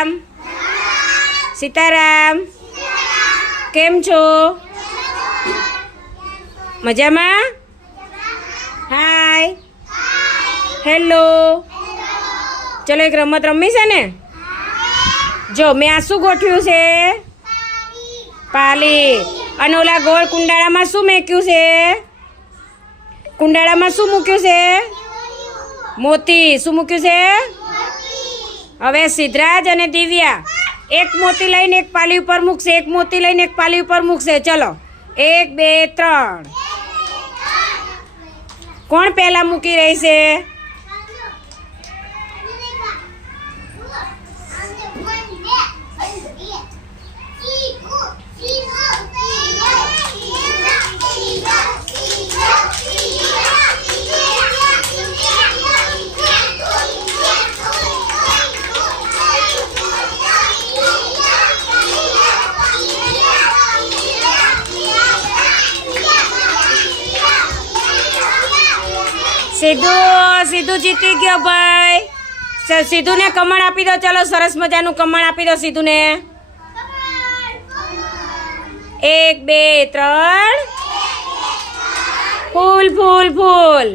સીતારામ. સીતારામ. કેમ છો? મજામાં? હાય. હેલો. ચલો એક રમત રમી છે ને? જો મેં આ શું ગોઠવ્યું છે? પાલી. અને ઓલા ગોળ કુંડાળામાં શું મૂક્યું છે? કુંડાળામાં શું મૂક્યું છે? મોતી. શું મૂક્યું છે? હવે સિદ્ધરાજ અને દિવ્યા એક મોતી લઈને એક પાલી ઉપર મૂકશે, એક મોતી લઈને એક પાલી ઉપર મૂકશે. ચલો 1 2 3. કોણ પહેલા મૂકી રહી છે? સીધું જીતી ગયો ભાઈ. સીધુને કમળ આપી દો. ચલો સરસ મજાનું કમળ આપી દો સીધુને. 1 2 3. ફૂલ ફૂલ ફૂલ.